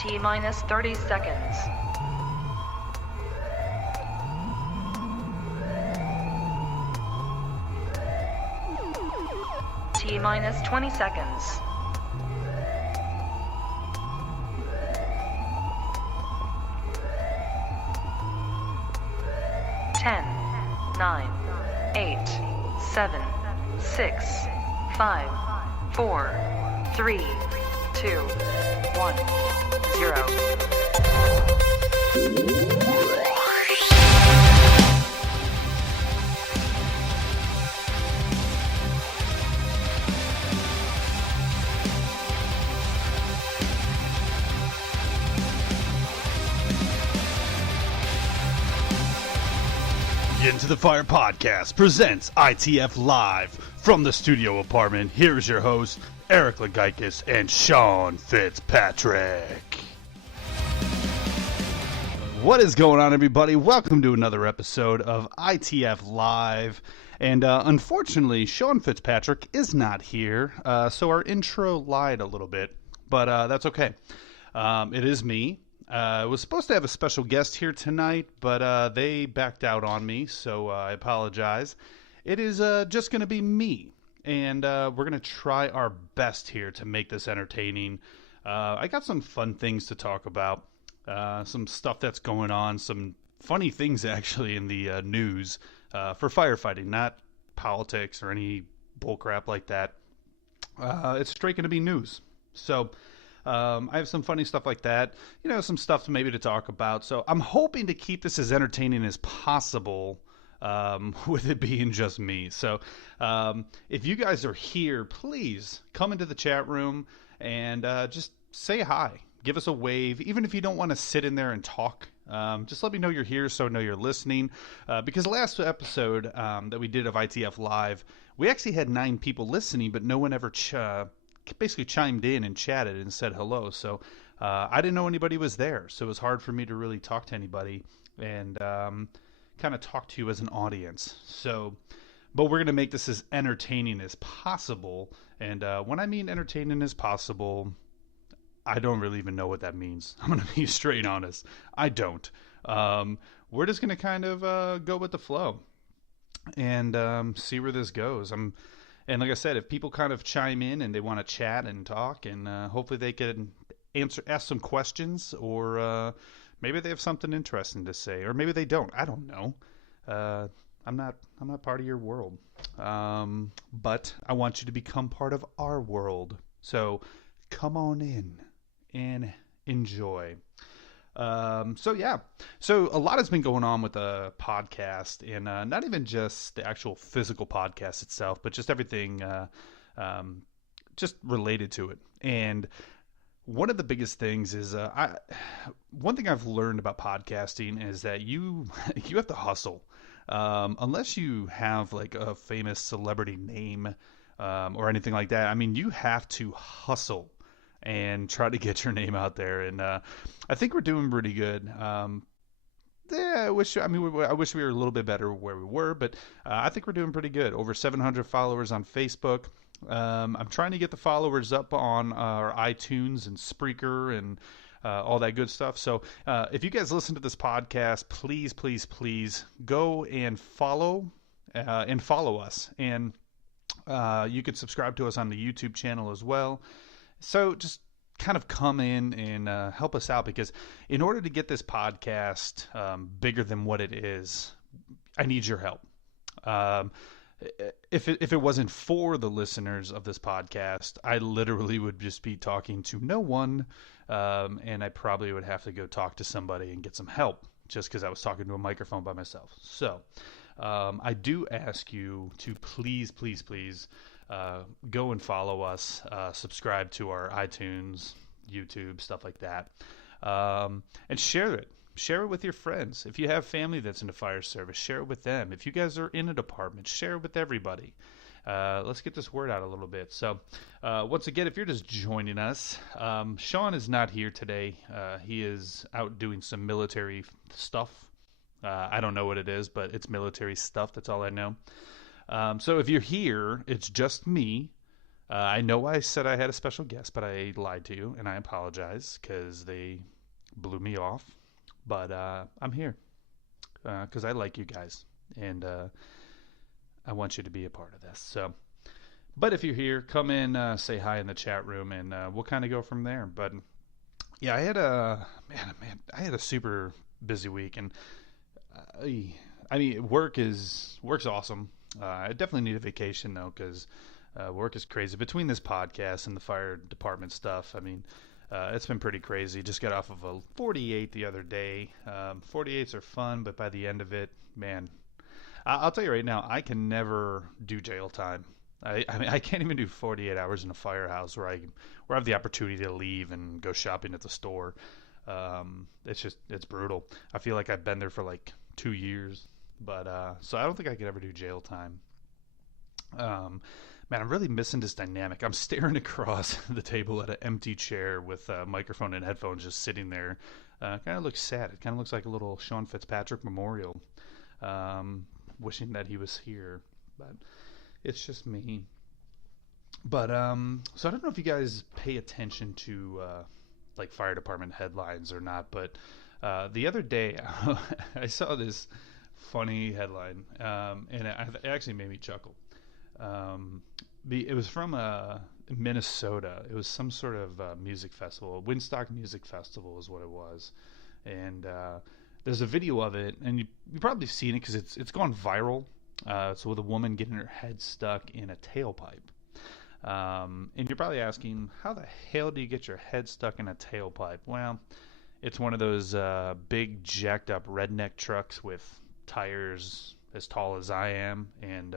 T minus 30 seconds. T minus 20 seconds. Ten, 9, 8, 7, 6, 5, 4, 3, 2, 1, 0. Into the Fire Podcast presents ITF Live from the studio apartment. Here's your hosts, Eric Lagaikis and Sean Fitzpatrick. What is going on, everybody? Welcome to another episode of ITF Live. And unfortunately, Sean Fitzpatrick is not here, so our intro lied a little bit, but that's okay. It is me. I was supposed to have a special guest here tonight, but they backed out on me, so I apologize. It is just going to be me, and we're going to try our best here to make this entertaining. I got some fun things to talk about, some stuff that's going on, some funny things actually in the news for firefighting, not politics or any bullcrap like that. It's straight going to be news, so... I have some funny stuff like that, some stuff maybe to talk about. So I'm hoping to keep this as entertaining as possible, with it being just me. So if you guys are here, please come into the chat room and just say hi. Give us a wave. Even if you don't want to sit in there and talk, just let me know you're here so I know you're listening. Because last episode that we did of ITF Live, we actually had 9 people listening, but no one ever basically chimed in and chatted and said hello. So I didn't know anybody was there, so it was hard for me to really talk to anybody and kind of talk to you as an audience. So, but we're going to make this as entertaining as possible. And when I mean entertaining as possible, I don't really even know what that means. I'm going to be straight honest. I don't. We're just going to kind of go with the flow and see where this goes. And like I said, if people kind of chime in and they want to chat and talk, and hopefully they can ask some questions, or maybe they have something interesting to say, or maybe they don't. I don't know. I'm not part of your world, but I want you to become part of our world. So come on in and enjoy. So a lot has been going on with the podcast, and not even just the actual physical podcast itself, but just everything just related to it. And one of the biggest things is one thing I've learned about podcasting is that you have to hustle. Unless you have like a famous celebrity name or anything like that. I mean, you have to hustle and try to get your name out there. And I think we're doing pretty good. I wish we were a little bit better where we were, but I think we're doing pretty good. Over 700 followers on Facebook. I'm trying to get the followers up on our iTunes and Spreaker and all that good stuff. So if you guys listen to this podcast, please, please, please go and follow us. And you can subscribe to us on the YouTube channel as well. So just kind of come in and help us out, because in order to get this podcast bigger than what it is, I need your help. If it wasn't for the listeners of this podcast, I literally would just be talking to no one, and I probably would have to go talk to somebody and get some help just because I was talking to a microphone by myself. So I do ask you to please, please, please go and follow us, subscribe to our iTunes, YouTube, stuff like that, and share it. Share it with your friends. If you have family that's in the fire service, share it with them. If you guys are in a department, share it with everybody. Let's get this word out a little bit. So once again, if you're just joining us, Sean is not here today. He is out doing some military stuff. I don't know what it is, but it's military stuff. That's all I know. So if you're here, it's just me. I know I said I had a special guest, but I lied to you, and I apologize because they blew me off. But I'm here because I like you guys, and I want you to be a part of this. So, but if you're here, come in, say hi in the chat room, and we'll kind of go from there. But yeah, I had a super busy week, and I mean, work's awesome. I definitely need a vacation though, because work is crazy. Between this podcast and the fire department stuff, I mean, it's been pretty crazy. Just got off of a 48 the other day. 48s are fun, but by the end of it, man, I'll tell you right now, I can never do jail time. I mean, I can't even do 48 hours in a firehouse where I have the opportunity to leave and go shopping at the store. It's brutal. I feel like I've been there for like 2 years, but so I don't think I could ever do jail time. Man, I'm really missing this dynamic. I'm staring across the table at an empty chair with a microphone and headphones just sitting there. Kind of looks sad. It kind of looks like a little Sean Fitzpatrick memorial. Wishing that he was here, but it's just me. But so I don't know if you guys pay attention to like fire department headlines or not, but the other day I saw this funny headline, and it actually made me chuckle. It was from Minnesota. It was some sort of music festival. Woodstock Music Festival is what it was, and there's a video of it, and you've probably seen it because it's gone viral. So with a woman getting her head stuck in a tailpipe. And you're probably asking, how the hell do you get your head stuck in a tailpipe? Well, it's one of those big jacked up redneck trucks with tires as tall as I am, and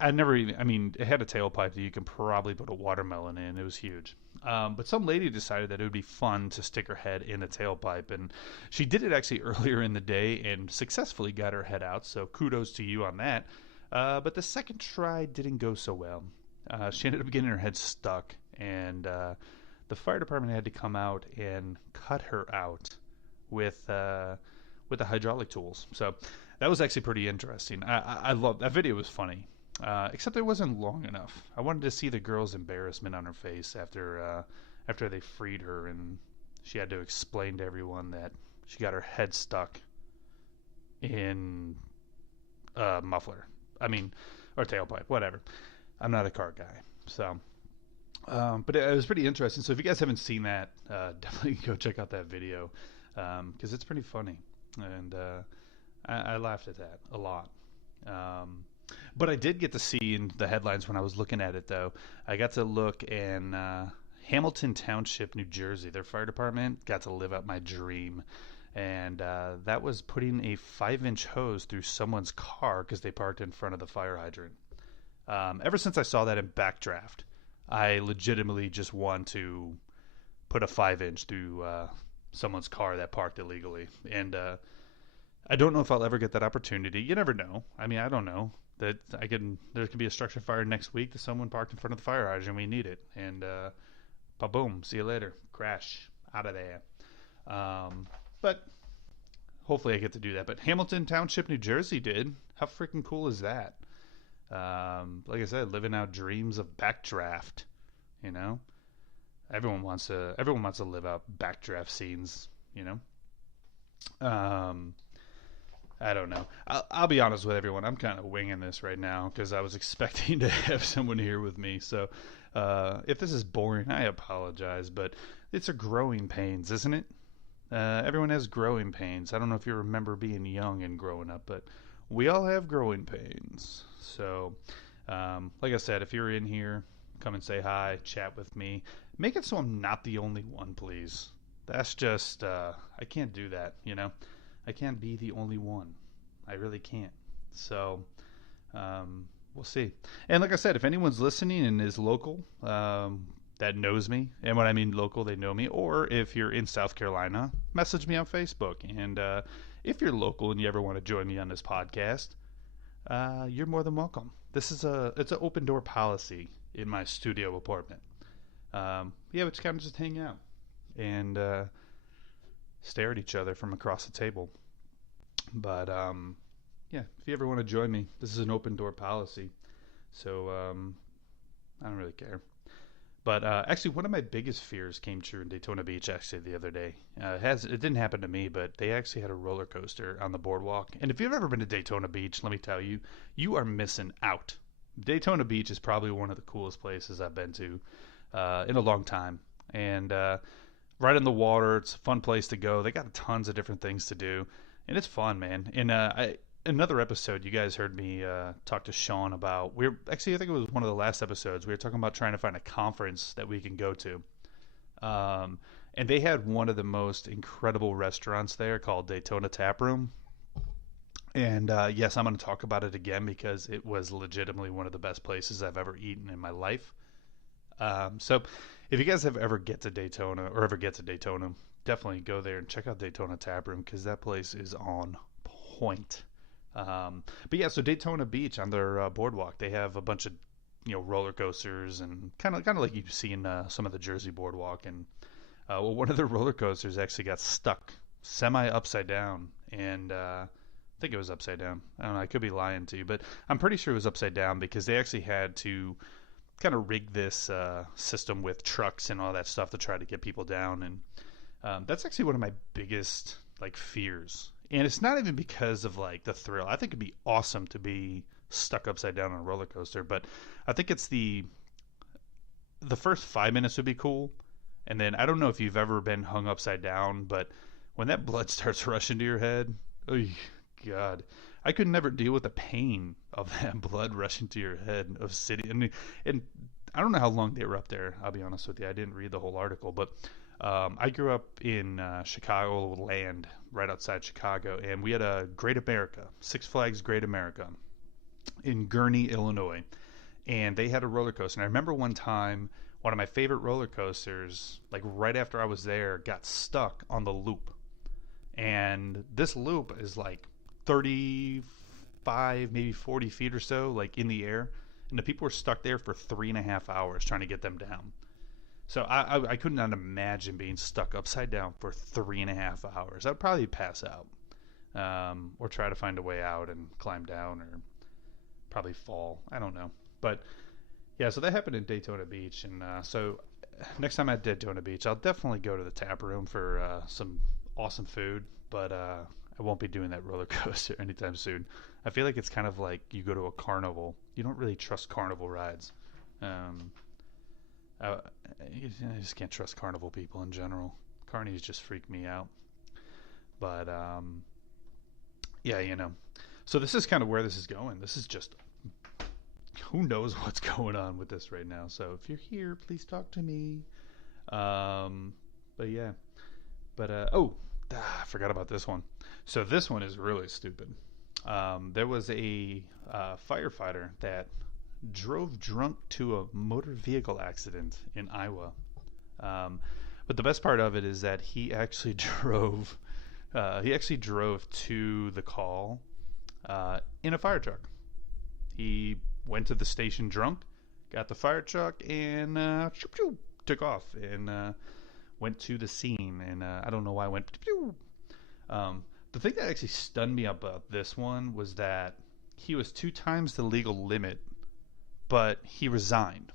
I never even, I mean, it had a tailpipe that you can probably put a watermelon in. It was huge. But some lady decided that it would be fun to stick her head in a tailpipe, and she did it actually earlier in the day and successfully got her head out, so kudos to you on that. But the second try didn't go so well. She ended up getting her head stuck, and the fire department had to come out and cut her out with the hydraulic tools. So that was actually pretty interesting. I love that video. Was funny. Except it wasn't long enough. I wanted to see the girl's embarrassment on her face after they freed her, and she had to explain to everyone that she got her head stuck in a muffler. I mean, or tailpipe, whatever. I'm not a car guy, so. But it was pretty interesting. So if you guys haven't seen that, definitely go check out that video because it's pretty funny, and I laughed at that a lot. But I did get to see in the headlines when I was looking at it, though. I got to look in Hamilton Township, New Jersey. Their fire department got to live out my dream. And that was putting a 5-inch hose through someone's car because they parked in front of the fire hydrant. Ever since I saw that in Backdraft, I legitimately just want to put a 5-inch through someone's car that parked illegally. And I don't know if I'll ever get that opportunity. You never know. I mean, I don't know. There could be a structure fire next week that someone parked in front of the fire hydrant. We need it, and boom, see you later. Crash out of there. But hopefully I get to do that. But Hamilton Township, New Jersey did. How freaking cool is that? Like I said, living out dreams of Backdraft. You know, everyone wants to live out Backdraft scenes. You know. I don't know. I'll be honest with everyone. I'm kind of winging this right now because I was expecting to have someone here with me. So if this is boring, I apologize. But it's a growing pains, isn't it? Everyone has growing pains. I don't know if you remember being young and growing up, but we all have growing pains. So like I said, if you're in here, come and say hi, chat with me. Make it so I'm not the only one, please. That's just, I can't do that, you know? I can't be the only one. I really can't. So, we'll see. And like I said, if anyone's listening and is local, that knows me, and when I mean local, they know me, or if you're in South Carolina, message me on Facebook. And if you're local and you ever want to join me on this podcast, you're more than welcome. It's an open door policy in my studio apartment. We just kind of just hang out and stare at each other from across the table. But if you ever want to join me, this is an open door policy. So I don't really care. But actually, one of my biggest fears came true in Daytona Beach actually the other day. It didn't happen to me, but they actually had a roller coaster on the boardwalk. And if you've ever been to Daytona Beach, let me tell you, you are missing out. Daytona Beach is probably one of the coolest places I've been to in a long time. And right on the water, it's a fun place to go. They got tons of different things to do, and it's fun, man. And another episode, you guys heard me talk to Sean about. I think it was one of the last episodes. We were talking about trying to find a conference that we can go to, and they had one of the most incredible restaurants there called Daytona Tap Room. And yes, I'm going to talk about it again because it was legitimately one of the best places I've ever eaten in my life. So if you guys ever get to Daytona, definitely go there and check out Daytona Tap Room because that place is on point. But yeah, so Daytona Beach on their boardwalk, they have a bunch of roller coasters and kind of like you see in some of the Jersey boardwalk. And one of the roller coasters actually got stuck semi upside down, and I think it was upside down. I don't know, I could be lying to you, but I'm pretty sure it was upside down because they actually had to kind of rig this system with trucks and all that stuff to try to get people down. And that's actually one of my biggest fears. And it's not even because of the thrill. I think it'd be awesome to be stuck upside down on a roller coaster, but I think it's the first 5 minutes would be cool. And then I don't know if you've ever been hung upside down, but when that blood starts rushing to your head, oh God, I could never deal with the pain of that blood rushing to your head of sitting. And I don't know how long they were up there. I'll be honest with you. I didn't read the whole article, but I grew up in Chicago land, right outside Chicago, and we had a Great America, Six Flags Great America, in Gurnee, Illinois, and they had a roller coaster. And I remember one time, one of my favorite roller coasters, right after I was there, got stuck on the loop, and this loop is 35, maybe 40 feet or so, in the air, and the people were stuck there for 3.5 hours trying to get them down. So I could not imagine being stuck upside down for 3.5 hours. I'd probably pass out, or try to find a way out and climb down, or probably fall. I don't know. But yeah, so that happened in Daytona Beach, and so next time at Daytona Beach, I'll definitely go to the tap room for some awesome food. But I won't be doing that roller coaster anytime soon. I feel like it's kind of like you go to a carnival. You don't really trust carnival rides. I just can't trust carnival people in general. Carnies just freak me out. But yeah, so this is kind of where this is going. This is just, who knows what's going on with this right now. So if you're here, please talk to me. But yeah, but I forgot about this one. So this one is really stupid. There was a firefighter that drove drunk to a motor vehicle accident in Iowa. But the best part of it is that he actually drove to the call in a fire truck. He went to the station drunk, got the fire truck, and took off and went to the scene. And I don't know why I went. The thing that actually stunned me about this one was that he was 2 times the legal limit, but he resigned.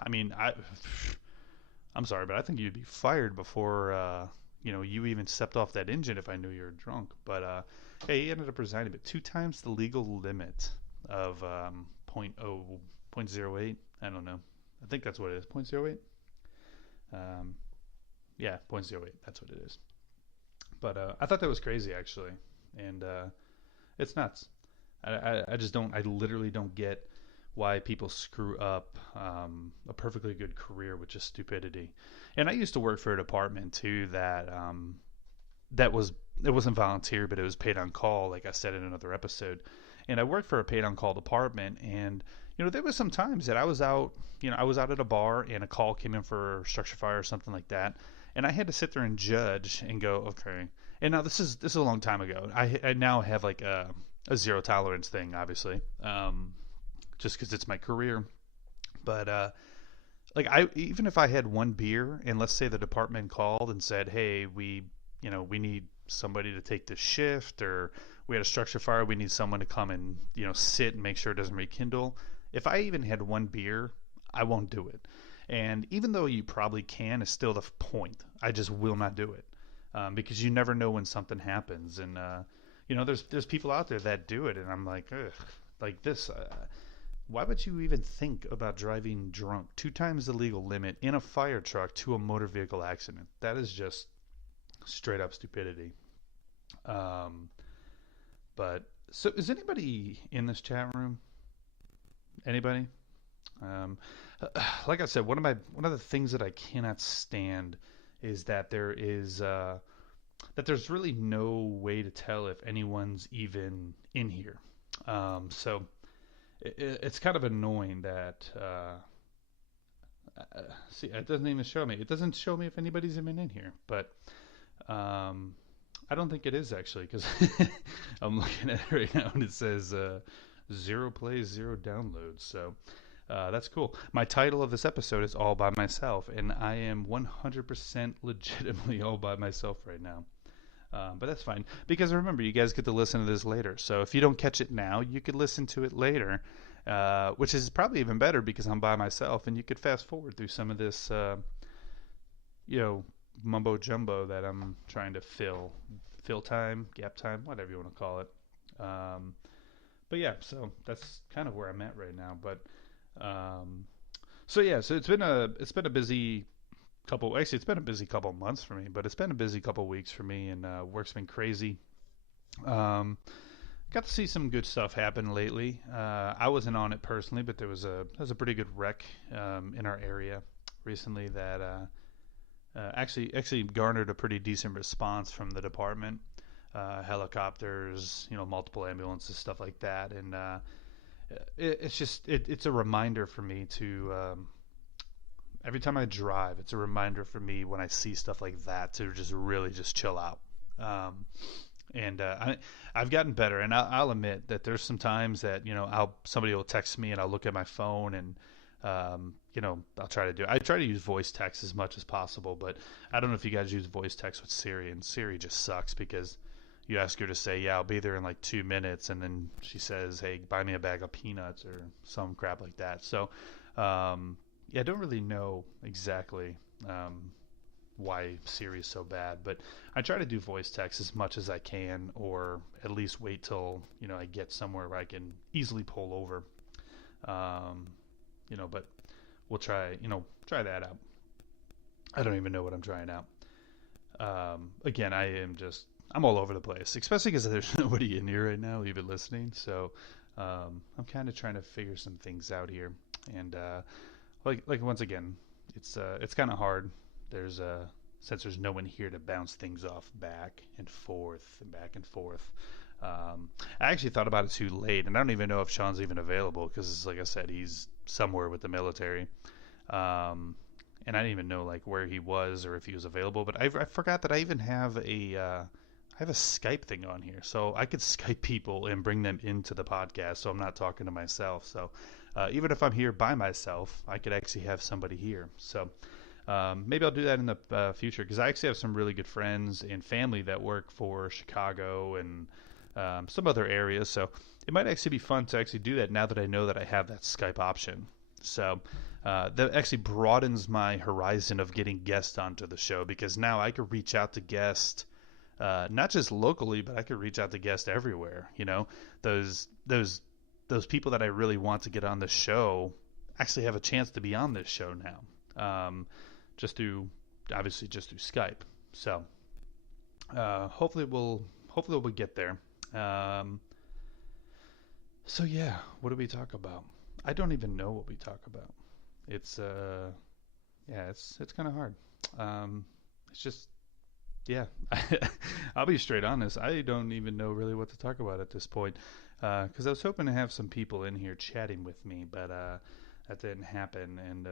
I mean, I'm sorry, but I think you'd be fired before you even stepped off that engine if I knew you were drunk. But hey, he ended up resigning, but 2 times the legal limit of 0.08. I don't know. I think that's what it is. 0.08. Yeah, 0.08. That's what it is. But I thought that was crazy, actually, and it's nuts. I just don't. I literally don't get why people screw up a perfectly good career with just stupidity. And I used to work for a department too that it wasn't volunteer, but it was paid on call, like I said in another episode. And I worked for a paid on call department, and there was some times that I was out at a bar and a call came in for structure fire or something like that. And I had to sit there and judge and go, okay. And now this is a long time ago. I now have a 0 tolerance thing, obviously, just because it's my career. But even if I had 1 beer, and let's say the department called and said, hey, we need somebody to take this shift, or we had a structure fire, we need someone to come and sit and make sure it doesn't rekindle. if I even had one beer, I won't do it. And even though you probably can, is still the point. I just will not do it because you never know when something happens. And there's people out there that do it, and I'm like, ugh, like this. Why would you even think about driving drunk 2 times the legal limit in a fire truck to a motor vehicle accident? That is just straight up stupidity. But so is anybody in this chat room? Anybody? Um, like I said, one of the things that I cannot stand is that there's really no way to tell if anyone's even in here. So it's kind of annoying that see, it doesn't even show me. It doesn't show me if anybody's even in here, but I don't think it is actually because I'm looking at it right now and it says 0 plays, 0 downloads. So that's cool. My title of this episode is All by Myself, and I am 100% legitimately all by myself right now. But that's fine because remember, you guys get to listen to this later. So if you don't catch it now, you could listen to it later, which is probably even better because I'm by myself, and you could fast forward through some of this, mumbo jumbo that I'm trying to fill time, gap time, whatever you want to call it. But yeah, so that's kind of where I'm at right now. But so it's been a busy it's been a busy couple months for me, but it's been a busy couple weeks for me, and work's been crazy. Got to see some good stuff happen lately. I wasn't on it personally, but there was a pretty good wreck in our area recently that actually garnered a pretty decent response from the department. Helicopters, multiple ambulances, stuff like that, and it's a reminder for me to every time I drive, it's a reminder for me when I see stuff like that to just really just chill out. I've gotten better, and I'll admit that there's some times that somebody will text me and I'll look at my phone and I'll try to use voice text as much as possible, but I don't know if you guys use voice text with Siri, and Siri just sucks because you ask her to say, yeah, I'll be there in like 2 minutes, and then she says, hey, buy me a bag of peanuts or some crap like that. So, I don't really know exactly why Siri is so bad, but I try to do voice text as much as I can, or at least wait till, I get somewhere where I can easily pull over. But we'll try that out. I don't even know what I'm trying out. Again, I'm all over the place, especially because there's nobody in here right now even listening. So I'm kind of trying to figure some things out here, and like once again, it's kind of hard. Since there's no one here to bounce things off back and forth and back and forth. I actually thought about it too late, and I don't even know if Sean's even available because, like I said, he's somewhere with the military. And I didn't even know like where he was or if he was available. But I forgot that I even have a Skype thing on here, so I could Skype people and bring them into the podcast, so I'm not talking to myself. So even if I'm here by myself, I could actually have somebody here. So maybe I'll do that in the future because I actually have some really good friends and family that work for Chicago and some other areas. So it might actually be fun to actually do that now that I know that I have that Skype option. So that actually broadens my horizon of getting guests onto the show because now I could reach out to guests. Not just locally, but I could reach out to guests everywhere. Those people that I really want to get on the show actually have a chance to be on this show now, just through Skype. So hopefully we'll get there. So yeah, what do we talk about? I don't even know what we talk about. It's kind of hard. It's just. Yeah, I'll be straight honest. I don't even know really what to talk about at this point because I was hoping to have some people in here chatting with me, but that didn't happen. And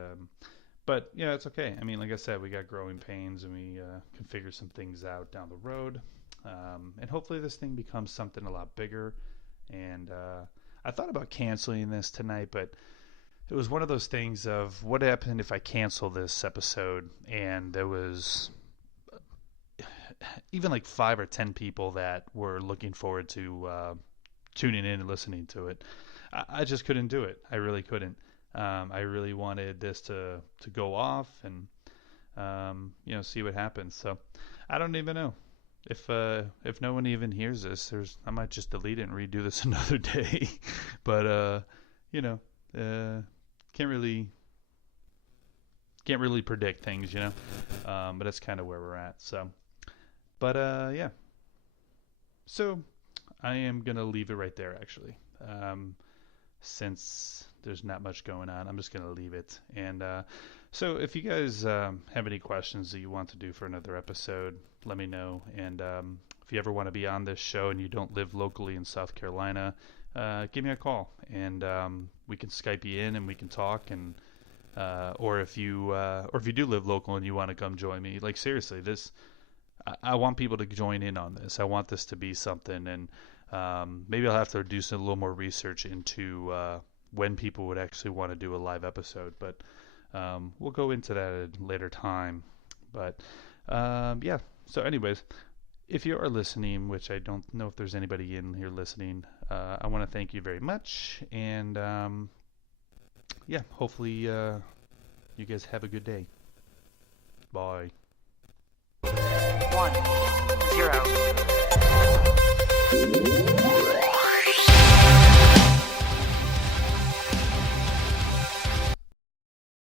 but yeah, it's okay. I mean, like I said, we got growing pains, and we can figure some things out down the road. And hopefully, this thing becomes something a lot bigger. And I thought about canceling this tonight, but it was one of those things of what happened if I cancel this episode and there was even like 5 or 10 people that were looking forward to tuning in and listening to it. I just couldn't do it. I really couldn't. I really wanted this to go off and see what happens. So I don't even know if no one even hears this. I might just delete it and redo this another day. But can't really predict things, but that's kind of where we're at. So, but yeah. So I am gonna leave it right there, actually. Since there's not much going on, I'm just gonna leave it. And so if you guys have any questions that you want to do for another episode, let me know. And if you ever want to be on this show and you don't live locally in South Carolina, give me a call, and we can Skype you in and we can talk. And or if you do live local and you want to come join me, like seriously, I want people to join in on this. I want this to be something, and maybe I'll have to do a little more research into when people would actually want to do a live episode, but we'll go into that at a later time. But yeah, so anyways, if you are listening, which I don't know if there's anybody in here listening, I want to thank you very much, and yeah, hopefully you guys have a good day. Bye. 1 0